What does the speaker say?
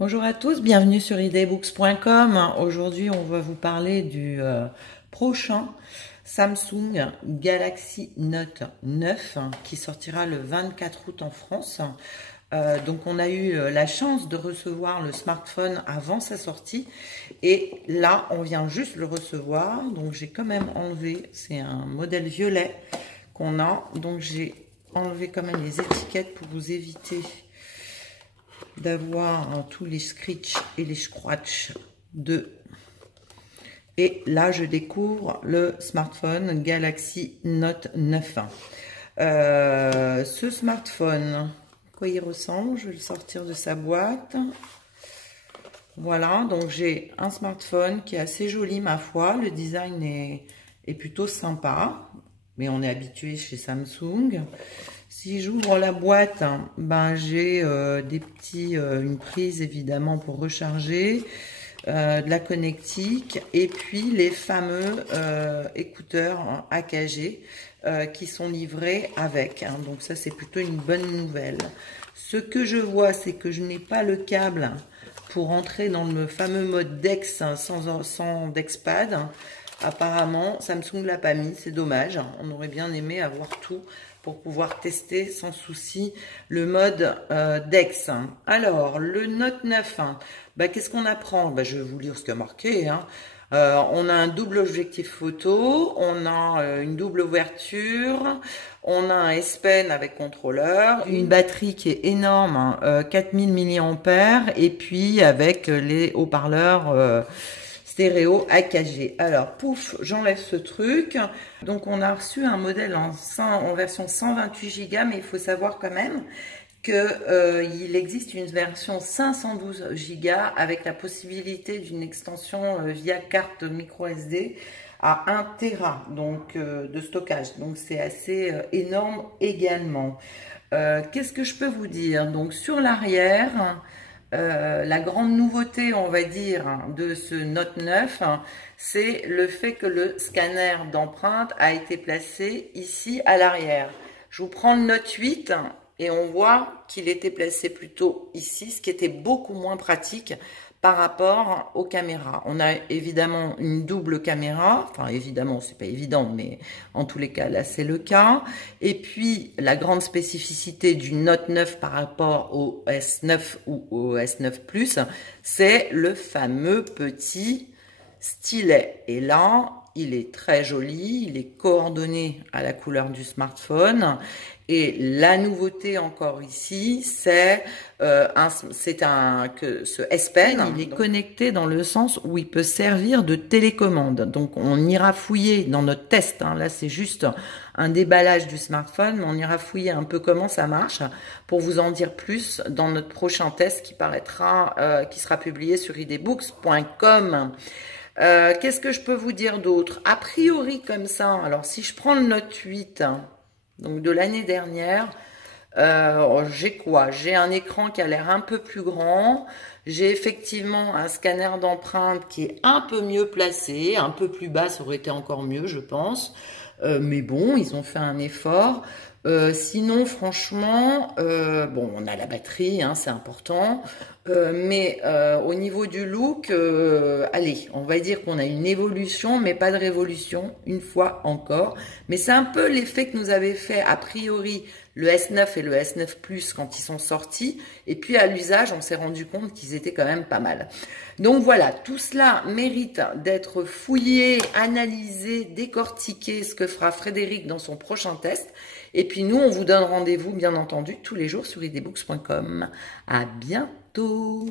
Bonjour à tous, bienvenue sur idbooks.com. Aujourd'hui, on va vous parler du prochain Samsung Galaxy Note 9 qui sortira le 24 août en France. Donc, on a eu la chance de recevoir le smartphone avant sa sortie et là, on vient juste le recevoir. Donc, j'ai quand même enlevé, c'est un modèle violet qu'on a. Donc, j'ai enlevé quand même les étiquettes pour vous éviter d'avoir tous les scratchs et les scratchs de... Et là, je découvre le smartphone Galaxy Note 9. Ce smartphone, à quoi il ressemble? Je vais le sortir de sa boîte. Voilà, donc j'ai un smartphone qui est assez joli, ma foi. Le design est plutôt sympa, mais on est habitué chez Samsung. Si j'ouvre la boîte, ben j'ai une prise évidemment pour recharger, de la connectique et puis les fameux écouteurs AKG qui sont livrés avec. Donc ça, c'est plutôt une bonne nouvelle. Ce que je vois, c'est que je n'ai pas le câble pour entrer dans le fameux mode DeX sans DexPad. Apparemment, Samsung l'a pas mis, c'est dommage. On aurait bien aimé avoir tout pour pouvoir tester sans souci le mode DeX. Alors, le Note 9, qu'est-ce qu'on apprend? Je vais vous lire ce qu'il y a marqué. On a un double objectif photo, on a une double ouverture, on a un S Pen avec contrôleur, une batterie qui est énorme, 4000 mAh, et puis avec les haut-parleurs stéréo AKG. Alors, pouf, j'enlève ce truc. Donc, on a reçu un modèle en version 128 Go, mais il faut savoir quand même qu'il existe une version 512 Go avec la possibilité d'une extension via carte micro SD à 1 Tera donc, de stockage. Donc, c'est assez énorme également. Qu'est-ce que je peux vous dire? Donc, sur l'arrière... la grande nouveauté, on va dire, de ce Note 9, c'est le fait que le scanner d'empreinte a été placé ici à l'arrière. Je vous prends le Note 8 et on voit qu'il était placé plutôt ici, ce qui était beaucoup moins pratique par rapport aux caméras. On a évidemment une double caméra, enfin évidemment c'est pas évident, mais en tous les cas là c'est le cas. Et puis la grande spécificité du Note 9 par rapport au S9 ou au S9 Plus, c'est le fameux petit stylet. Et là, il est très joli, il est coordonné à la couleur du smartphone. Et la nouveauté encore ici, c'est que ce S Pen, il est connecté dans le sens où il peut servir de télécommande. Donc on ira fouiller dans notre test, là c'est juste un déballage du smartphone, mais on ira fouiller un peu comment ça marche pour vous en dire plus dans notre prochain test qui qui sera publié sur idbooks.com. Qu'est-ce que je peux vous dire d'autre? A priori comme ça, alors si je prends le Note 8, donc de l'année dernière, j'ai quoi? J'ai un écran qui a l'air un peu plus grand, j'ai effectivement un scanner d'empreinte qui est un peu mieux placé, un peu plus bas, ça aurait été encore mieux je pense, mais bon, ils ont fait un effort. Sinon, franchement, bon, on a la batterie, c'est important, mais au niveau du look, allez, on va dire qu'on a une évolution, mais pas de révolution, une fois encore. Mais c'est un peu l'effet que nous avait fait, a priori, le S9 et le S9 Plus quand ils sont sortis, et puis à l'usage, on s'est rendu compte qu'ils étaient quand même pas mal. Donc voilà, tout cela mérite d'être fouillé, analysé, décortiqué, ce que fera Frédéric dans son prochain test. Et puis nous, on vous donne rendez-vous, bien entendu, tous les jours sur idbooks.com. À bientôt!